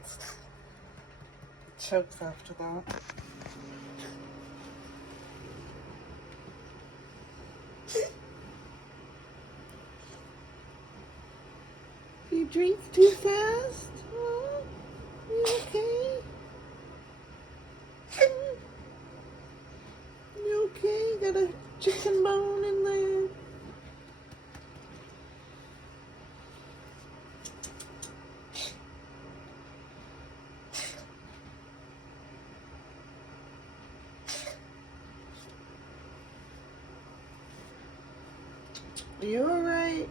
It chokes after that. You drink too fast? Oh, you okay? You okay? Got a chicken bone in there. You alright?